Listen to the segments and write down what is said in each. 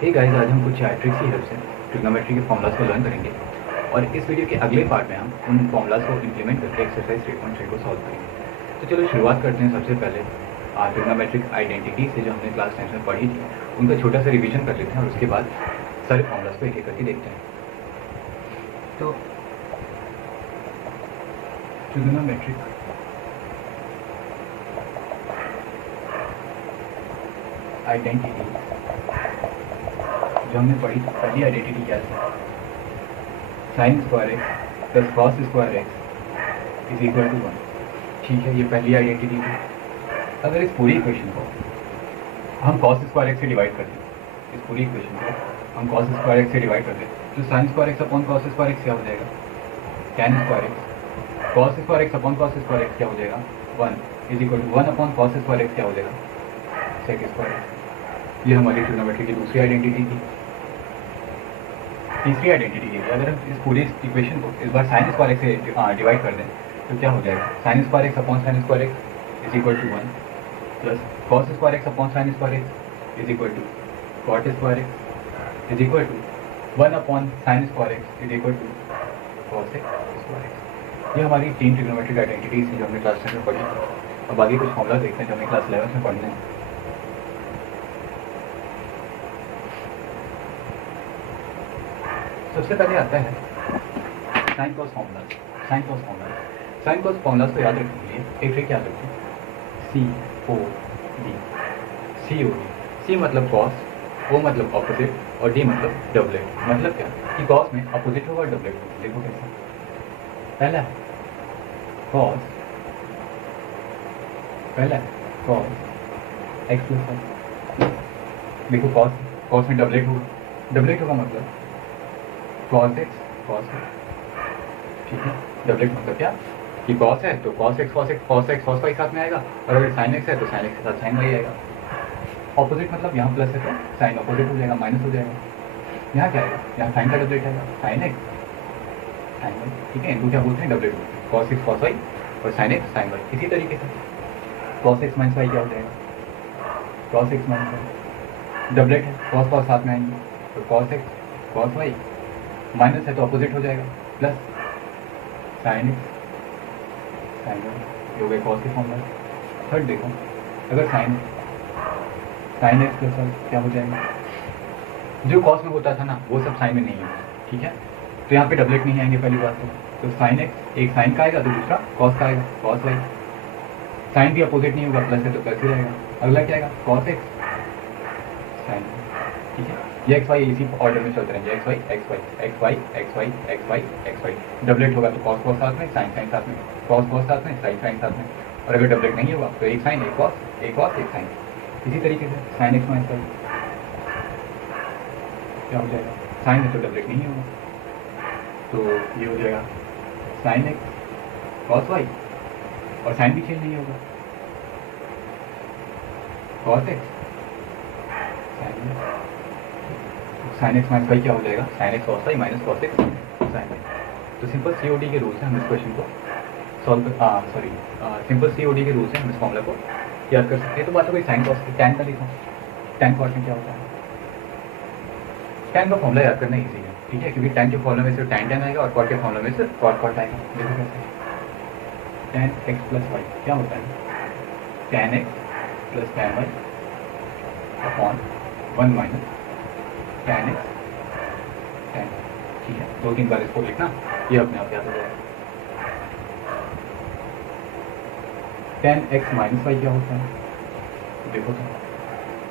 Hey guys, आज हम कुछ ट्रिक्स की हेल्प से ट्रिग्नोमेट्री के फॉर्मूलाज को लर्न करेंगे और इस वीडियो के अगले पार्ट में हम उन फॉर्मूलाज को इंप्लीमेंट करके एक्सरसाइज 3.3 को सॉल्व करेंगे। तो चलो शुरुआत करते हैं। सबसे पहले ट्रिग्नोमेट्रिक आइडेंटिटी से जो हमने क्लास 10 में पढ़ी थी उनका छोटा सा रिविजन कर लेते हैं और उसके बाद सारे फॉर्मूलाज को एक एक करके देखते हैं। तो ट्रिग्नोमेट्रिक आइडेंटिटी जो हमने पढ़ी थी, पहली आइडेंटिटी क्या थी? Sine square x plus cos square x is equal to 1। ठीक है, ये पहली आइडेंटिटी थी। अगर इस पूरी इक्वेशन को हम कॉस स्क्वायर एक्स से डिवाइड कर दें, इस पूरी इक्वेशन को हम कॉस स्क्वायर एक्स से डिवाइड कर दें, तो sine square x upon cos square x क्या हो जाएगा? Tan square x. Cos square x upon cos square x क्या हो जाएगा? 1 is equal to 1 upon cos square x क्या हो जाएगा? Sec square x. ये हमारी ट्रिग्नोमेट्री की दूसरी आइडेंटिटी थी। तीसरी आइडेंटिटी के लिए अगर हम इस पूरी इक्वेशन को इस बार साइन स्क्वायर एक्स से डिवाइड कर दें तो क्या हो जाएगा? Sine square x upon sine square x is equal to 1 plus cos square x upon sine square x is equal to cot square x is equal to 1 upon sine square x is equal to cos square x. ये हमारी तीन trigonometric identities थी जो हमने class 10 में पढ़ी। अब आगे कुछ फॉर्मूला देखते हैं जो हमें क्लास 11 में पढ़ने हैं। सबसे पहले आता है sine cos formula. Sine cos formula, sine cos formula को याद रखने के लिए एक ट्रिक याद रखें, COD। सी मतलब कॉस, O मतलब ऑपोजिट और D मतलब डबलेट। मतलब क्या कि कॉस में अपोजिट होगा और डबलेट होगा। देखो कैसे, पहला कॉस एक्स प्लस वाई। देखो कॉस में डबलेट होगा मतलब कॉस एक्स कॉस एक्स। ठीक है, डबलेट मतलब क्या कि कॉस है तो कॉस एक्स कॉस वाई साथ में आएगा, और अगर साइन एक्स है तो साइन एक्स के साथ साइन वाई आएगा। ऑपोजिट मतलब यहाँ प्लस है तो साइन ऑपोजिट हो जाएगा, माइनस हो जाएगा। यहाँ क्या आएगा? यहाँ साइन का डबलेट आएगा, साइन एक्स साइन वाई। ठीक है, इनको क्या बोलते हैं? डबलेट बोलते हैं। कॉस एक्स कॉस वाई और साइन एक्स साइन वाई। इसी तरीके से कॉस एक्स माइनस वाई क्या हो जाएगा? Cos x minus y. Doublet है, कॉस साथ में आएंगे तो cos x cos y, minus है तो अपोजिट हो जाएगा plus sine x sine y. हो गए कॉस के फॉर्मूला। थर्ड देखो, अगर साइन एक्स प्लस वाई क्या हो जाएगा? जो कॉस में होता था ना वो सब साइन में नहीं होगा। ठीक है, तो यहाँ पे डबलेट नहीं आएंगे पहली बात तो साइन एक्स एक साइन का आएगा तो दूसरा कॉस का आएगा, कॉस वाई। साइन भी अपोजिट नहीं होगा, प्लस है तो प्लस ही रहेगा। अगला क्या आएगा? Cos x sine. ठीक है, ये एक्स वाई इसी ऑर्डर में चलते रहेंगे, x y x y x y x y x y x y. Doublet होगा तो कॉस साथ में, साइन साथ में, कॉस साथ में, साइन साथ में। और अगर डबलेट नहीं होगा तो एक साइन एक कॉस एक साइन। इसी तरीके से साइन एक्स माइनस वाई क्या हो जाएगा? साइन है तो डबलेट नहीं होगा तो ये हो जाएगा साइन एक्स कॉस वाई, और साइन भी चेंज नहीं होगा, cos x sine x minus y क्या हो जाएगा? Sine x cos y minus cos x sine y. तो सिंपल COD के रूल्स हैं, हम इस क्वेश्चन को सॉल्व सिंपल COD के रूल्स हैं, हम इस फॉर्मूला को याद कर सकते हैं। तो बात हो गई साइन कॉस की। टैन का लिखो, टैन कॉस में क्या होता है? टैन का फॉर्मूला याद करना इजी है। ठीक है, क्योंकि टैन के फॉर्मूला में से टैन आएगा और कॉट के फॉर्मूला में से कॉट आएगा। देखो कैसे, टैन एक्स प्लस वाई क्या होता है? Tan x plus tan y upon 1 minus tan x tan. ठीक है, 2-3 बार इसको लिखना, ये अपने आप याद हो जाएगा। टैन एक्स माइनस वाई क्या होता है? देखो तो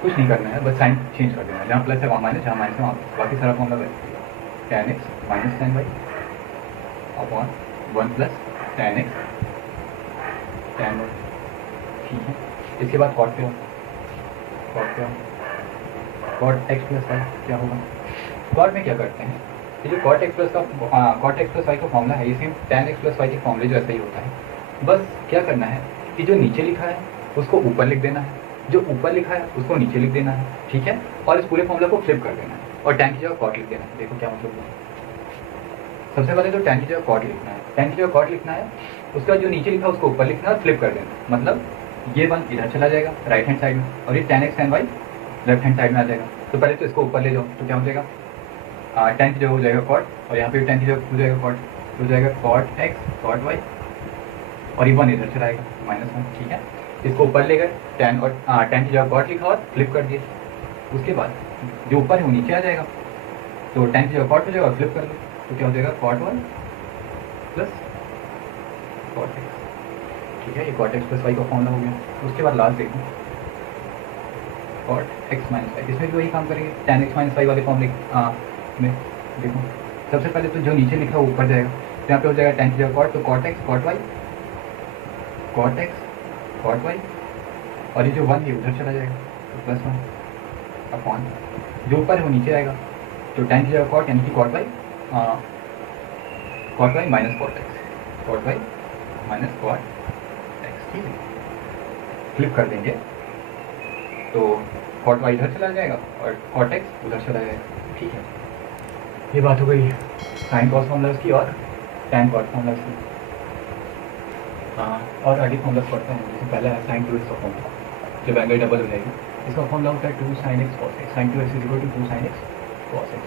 कुछ नहीं करना है, बस साइन चेंज कर देना। जहाँ प्लस है वहाँ माइनस, जहाँ माइनस है वहाँ बाकी सारा फॉर्मूला वैसे। Tan x minus tan y upon 1 plus tan x tan y. ठीक है, इसके बाद कॉट पे हो, कॉट एक्स प्लस वाई क्या होगा? कॉट में क्या करते हैं, ये जो कॉट एक्स प्लस वाई का फॉर्मूला है, ये same tan x plus y के फॉर्मूले जैसा ही होता है। बस क्या करना है कि जो नीचे लिखा है उसको ऊपर लिख देना है, जो ऊपर लिखा है उसको नीचे लिख देना है। ठीक है, और इस पूरे फॉर्मूला को फ्लिप कर देना है और टैन की जगह कॉट लिख देना है। देखो क्या मतलब है। सबसे पहले तो टैन की जगह कॉट लिखना है, टैन की जगह कॉट लिखना है, उसका जो नीचे लिखा है उसको ऊपर लिखना है और फ्लिप कर देना। मतलब ये 1 इधर चला जाएगा राइट हैंड साइड में, और ये tan x tan y left hand side में आ जाएगा। तो पहले तो इसको ऊपर ले जाओ, तो क्या हो जाएगा, टेन की जगह हो जाएगा कॉट, और यहाँ पे टेन की जगह हो जाएगा कॉट, हो जाएगा कॉट एक्स कॉट वाई, और ये 1 इधर चला आएगा -1, ठीक है। इसको ऊपर ले गए, टेन और टेन की जगह कॉट लिखा और फ्लिप कर दिए। उसके बाद जो ऊपर है वो नीचे आ जाएगा, तो टेन की जगह कॉट हो जाएगा और फ्लिप कर लो, तो क्या हो जाएगा कॉट 1 प्लस कॉट एक्स, ठीक है। ये कॉट एक्स प्लस वाई का फॉर्मूला हो गया। उसके बाद लास्ट देखो कॉट एक्स माइनस वाई, इसमें भी वही काम करेंगे, टेन एक्स माइनस वाई वाले फॉर्मूले में देखो। सबसे पहले तो जो नीचे लिखा है वो ऊपर जाएगा, तो यहाँ पे हो जाएगा टेन की जगह कॉट, तो cot x cot y, cot x cot y, और ये जो 1 है उधर चला जाएगा, तो +1 अपॉन जो ऊपर है वो नीचे आएगा, तो टेन की जगह कॉट यानी कि cot y minus cot x, cot y minus cot x, ठीक है। फ्लिप कर देंगे तो कॉट वाई इधर चला जाएगा और कॉट एक्स उधर चला जाएगा, ठीक है। ये बात हो गई साइन कॉस फॉर्मूलाज की और टैन कॉट फॉर्मूलाज की। और आगे फॉर्मूलाज पढ़ते हैं। जैसे पहला है साइन 2x का फॉर्मूला, जब एंगल डबल हो जाएगी, इसका फॉर्मूला होता है 2 sin x cos x, sin 2x equal to 2 sin x cos x।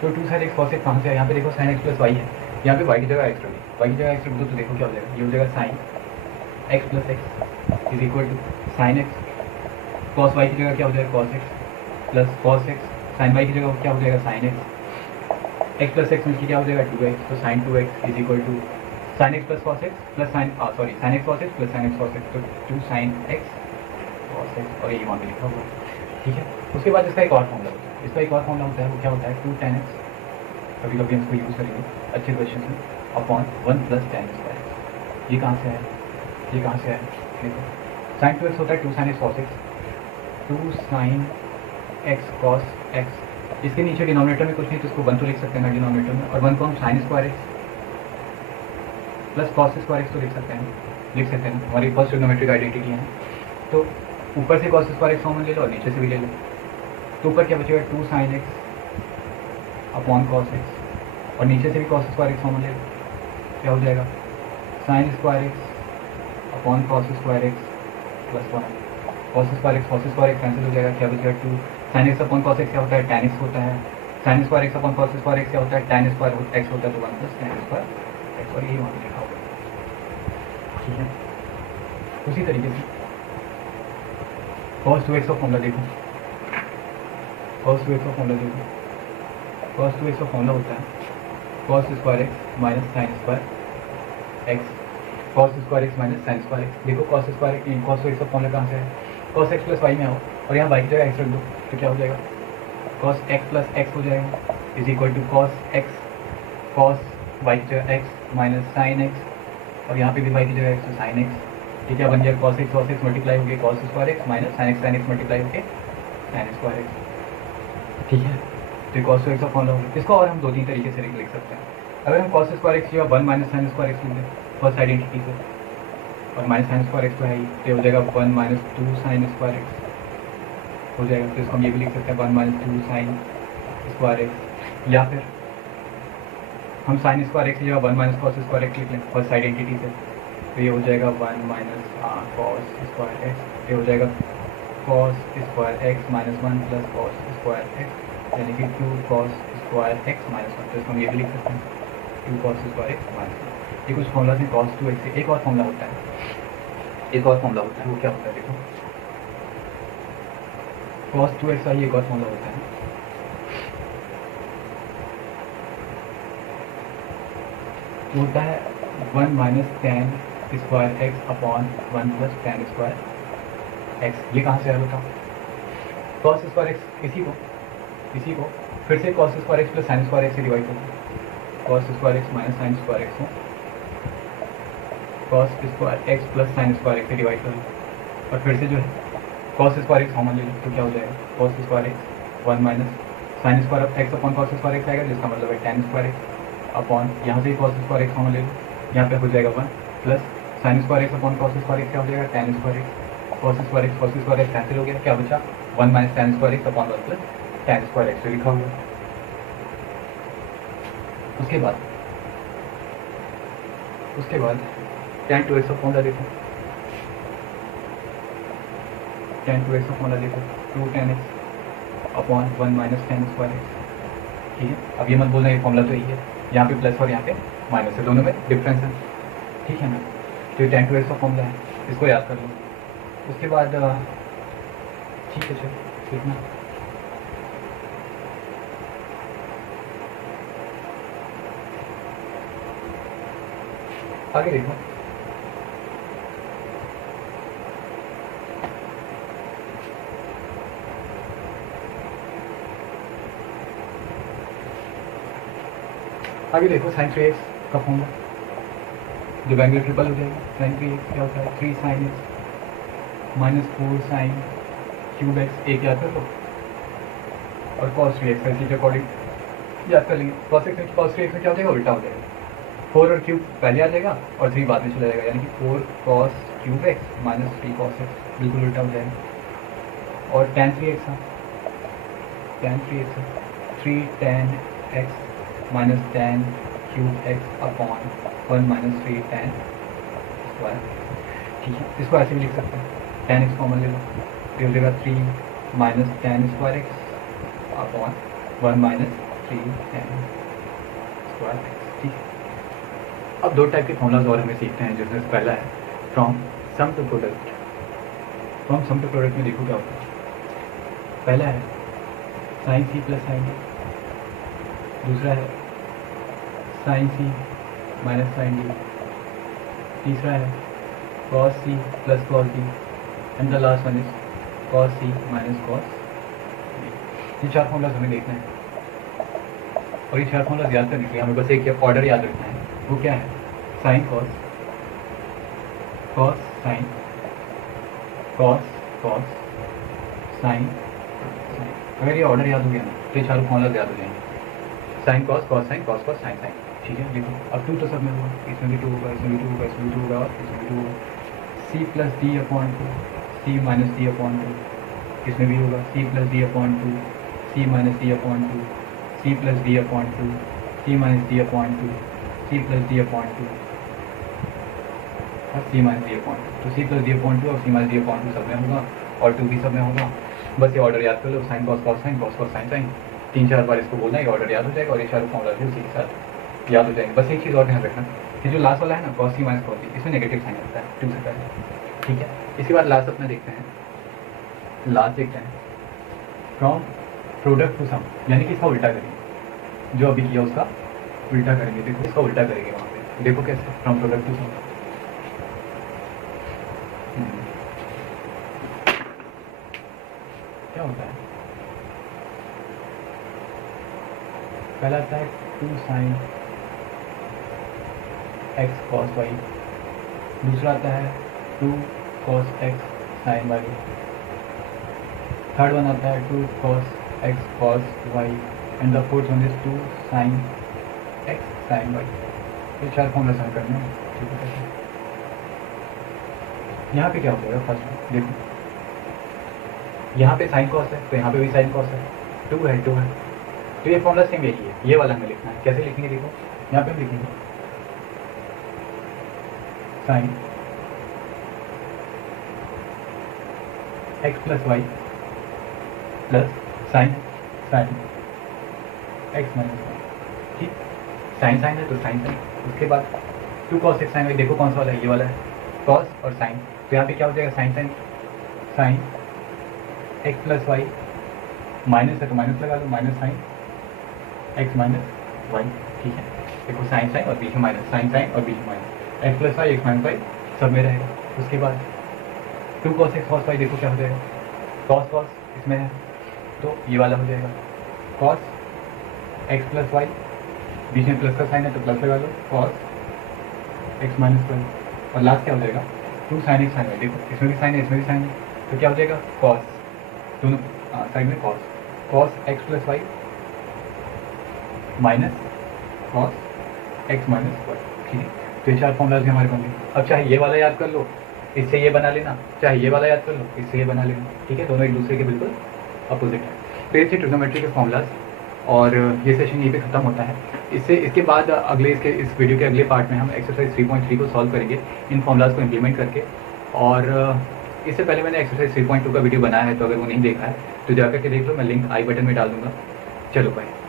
तो 2 sin x cos x कहाँ से है, यहाँ पे देखो sin x प्लस वाई है, यहाँ पे y की जगह x रखी, y की जगह x रख दो तो देखो क्या हो जाएगा, ये हो जाएगा sin x plus x is equal to sin x, cos y की जगह क्या हो जाएगा cos x plus cos x, sin y की जगह क्या हो जाएगा sin x प्लस x मिलकर क्या हो जाएगा 2x, तो sin 2x is equal to sin x plus cos x plus sin x cos x plus sin x cos x, तो 2 sin x cos x, और ये वहाँ पे लिखा हुआ, ठीक है। उसके बाद इसका एक और फॉर्मूला होता है, इसका एक और फॉर्मूला होता है, वो क्या होता है 2 tan x, कभी कभी हम इसको यूज़ करेंगे अच्छे क्वेश्चन में, अपॉन 1 प्लस tan स्क्वायर। ये कहाँ से है, ये कहाँ से है, देखो sin 2x होता है 2 sin x cos x, 2 sin x cos x, इसके नीचे डिनोमिनेटर में कुछ नहीं तो इसको 1 तो लिख सकते हैं ना डिनोमिनेटर में, और 1 को हम sin square x plus cos square x तो लिख सकते हैं, हमारी फर्स्ट ट्रिग्नोमेट्रिक आइडेंटिटी है। तो ऊपर से cos स्क्वायर x कॉमन ले लो और नीचे से भी ले लो, तो ऊपर क्या बचेगा 2 sin x upon cos x, और नीचे से भी cos स्क्वायर x कॉमन ले लो, क्या हो जाएगा sin square x upon cos square x plus 1, cos square x cancel हो जाएगा, क्या बचेगा 2 sin x upon cos x क्या होता है tan x होता है, sin square x upon cos square x क्या होता है tan स्क्वायर x होता है, तो 1 प्लस tan स्क्वायर x, और यही वहाँ लिखा होगा, ठीक है। उसी तरीके से cos 2x का फॉर्मूला देखो, cos 2x का फॉर्मूला देखो, cos 2x का फॉर्मूला होता है cos square x minus sine square x, cos square x minus sine square x। देखो cos स्क्वायर x का फॉर्मूला कहाँ से है, cos x प्लस वाई में आओ और यहाँ y की जगह x रख दो, तो क्या हो जाएगा cos x प्लस x हो जाएगा is equal to cos x cos y की जगह x माइनस साइन x, और यहाँ पे भी y की जगह x तो साइन x, ठीक है। बन गया cos x मल्टीप्लाई हो गया cos square x minus sine x multiply हो गया साइन स्क्वायर x, ठीक है। तो cos 2x का फॉर्मूला होगा। इसको और हम 2-3 तरीके से लिख सकते हैं। अगर हम cos स्क्वायर x या 1 माइनस साइन स्क्वायर x लिख दें फर्स्ट आइडेंटिटी से, और माइनस साइन स्क्वायर x तो है ही, तो हो जाएगा 1 माइनस 2 साइन स्क्वायर x हो जाएगा, तो इसको हम ये भी लिख सकते हैं 1 माइनस 2 साइन स्क्वायर x, या फिर हम साइन स्क्वायर x या 1 माइनस कॉस स्क्वायर x लिख लें फर्स्ट आइडेंटिटी से, तो ये हो जाएगा 1 माइनस कॉस स्क्वायर x, ये हो जाएगा cos square x minus 1 plus cos square x, यानी कि 2 कॉस स्क्वायर x माइनस 1, तो इसको हम ये भी लिख सकते हैं 2 कॉस स्क्वायर x माइनस 1। ये कुछ फॉर्मूला से cos 2x से एक और फॉर्मूला होता है, एक और फॉर्मूला होता है, वो क्या होता है देखो, cos 2x का ही एक और फॉर्मूला होता है, होता है 1 minus tan square x upon 1 plus tan square x। ये कहाँ से आया बताओ, cos स्क्वायर x इसी को फिर से cos square x plus sin square x से डिवाइड करो, cos square x minus sin square x को cos square x plus sin square x से डिवाइड करो, और फिर से जो है cos स्क्वायर x कॉमन ले लो, तो क्या हो जाएगा cos square x 1 minus sin square x upon cos square x आएगा, जिसका मतलब है tan स्क्वायर x अपॉन यहाँ से cos स्क्वायर x कॉमन ले लो, यहाँ पे हो जाएगा 1 plus sin square x upon cos square x क्या हो जाएगा tan square x, cos square x cancel हो गया, क्या बचा 1 minus tan square x upon 1 plus tan square x तो लिखा हुआ। उसके बाद tan 2x का फॉर्मूला देखो, tan 2x का फॉर्मूला देखो 2 tan x upon 1 minus ten square x. ठीक है, अब ये मत बोलना ये फॉर्मूला तो यही है, यहाँ पे प्लस और यहाँ पे माइनस है, दोनों में डिफरेंस है। ठीक है ना, तो ये tan 2x का फॉर्मूला है, इसको याद कर लो। उसके बाद ठीक है, चलो इतना। आगे देखो, आगे देखो sin 3x का फॉर्मूला, जब एंगल ट्रिपल हो जाएगा sin 3x क्या होता है 3 sin x minus 4 sin cube x, एक याद कर लो, और cos 3x इसी के अकॉर्डिंग याद कर लेंगे। cos 3x में क्या हो जाएगा, उल्टा हो जाएगा, 4 और क्यूब पहले आ जाएगा और 3 बाद में चला जाएगा, यानी कि 4 cos cube x minus 3 cos x, बिल्कुल उल्टा हो जाएगा। और tan 3x है, tan 3x है 3 tan x minus tan cube x upon 1 minus 3 tan square. ठीक है, इसको ऐसे भी लिख सकते हैं, tan x कॉमन ले लो, ये हो जाएगा 3 minus tan square x upon 1 minus 3 tan square x. ठीक है, अब दो टाइप के फॉर्मूलाज और हमें सीखते हैं, जिसमें पहला है from sum to product. From sum to product में देखो क्या होता है, पहला है sine c plus sine d, दूसरा है sine c minus sine d, तीसरा है cos c plus cos d, and the last one is cos c minus cos d. ये 4 फॉर्मूलाज हमें देखना है, और ये 4 फॉर्मूलाज याद करने के लिए हमें बस एक ऑर्डर याद रखना है, वो क्या है sign cos, cos sine, cos cos sign. अगर ये ऑर्डर याद हो गया ना तो ये 4 फॉर्मूलाज याद हो जाएंगे, sine cos, cos sine, cos cos sine sine. ठीक है, देखो अब 2 तो सब में होगा, इसमें भी 2 होगा, इसमें भी 2 होगा, इसमें भी 2 होगा, और इसमें भी 2 होगा। C plus D upon 2, C minus D upon 2, इसमें भी होगा C plus D upon 2, C minus D upon 2, C plus D upon 2, C minus D upon 2, C plus D upon 2 और सी माइनस डी अपॉन 2। तो सी plus D upon 2 और सी minus D upon 2 सब में होगा, और 2 भी सब में होगा। बस ये ऑर्डर याद कर लो, sine cos cos sine, cos cos sine sine, 3-4 बार इसको बोलना, ये ऑर्डर याद हो जाएगा, और ये 4 फॉर्मूला भी उसी के साथ याद हो जाएंगे। बस एक चीज़ और ध्यान रखना कि जो लास्ट वाला है ना कॉस सी माइनस कॉस सी, इसमें नेगेटिव साइन आता है 2 से पहले। ठीक है, इसके बाद लास्ट अपना देखते हैं, लास्ट देखते हैं फ्रॉम प्रोडक्ट टू सम, यानी कि इसका उल्टा करेंगे, जो अभी किया उसका उल्टा करेंगे। देखो इसका उल्टा करेंगे वहाँ पे, देखो कैसे, फ्रॉम प्रोडक्ट टू सम। क्या होता है, पहला आता है 2 साइन एक्स कॉस वाई, दूसरा आता है 2 cos x sine y, third one आता है 2 cos x cos y, and the fourth one is 2 sine x sine y. ये 4 फॉर्मूला साइन करना है। ठीक है, यहाँ पे क्या हो जाएगा, फर्स्ट देखो यहाँ पे साइन कॉस है तो यहाँ पे भी साइन कॉस है, 2 है 2 है, तो ये फॉर्मूला सेम यही है, ये वाला हमें लिखना है। कैसे लिखेंगे देखो, यहाँ पे हम लिखेंगे sine x plus y plus sine sine x minus y. ठीक, साइन साइन है तो साइन साइन, उसके बाद 2 कॉस एक्स साइन वाई, देखो कौन सा वाला है, ये वाला है, कॉस और साइन, तो यहाँ पे क्या हो जाएगा sine sine sine x plus y, minus है तो माइनस लगा दो, minus sine x minus y. ठीक है, देखो साइन साइन और बीच में माइनस, साइन साइन और बीच में minus, x plus y x minus y सब में रहेगा। उसके बाद 2 कॉस एक्स कॉस वाई, देखो क्या हो जाएगा, कॉस कॉस इसमें है तो ये वाला हो जाएगा, कॉस एक्स प्लस वाई, बीच में प्लस का साइन है तो प्लस लगा लो, कॉस एक्स माइनस वाई, और लास्ट क्या हो जाएगा 2 साइन एक्स साइन वाई, देखो इसमें भी साइन है इसमें भी साइन है, तो क्या हो जाएगा कॉस, दोनों साइड में cos, cos x plus y minus cos x minus y. ठीक है, तो ये 4 फॉर्मूलाज भी हमारे बन गए। अब चाहे ये वाला याद कर लो, इससे ये बना लेना, चाहे ये वाला याद कर लो, इससे ये बना लेना। ठीक है, दोनों एक दूसरे के बिल्कुल अपोजिट है। तो ये थे ट्रिग्नोमेट्री के फॉर्मूलाज, और ये सेशन यहीं पे ख़त्म होता है। इसके बाद इस वीडियो के अगले पार्ट में हम एक्सरसाइज 3.3 को सॉल्व करेंगे इन फॉर्मूलाज को इम्प्लीमेंट करके, और इससे पहले मैंने एक्सरसाइज 3.2 का वीडियो बनाया है, तो अगर वो नहीं देखा है तो जाकर के देख लो, मैं लिंक आई बटन में डाल दूंगा। चलो बाय।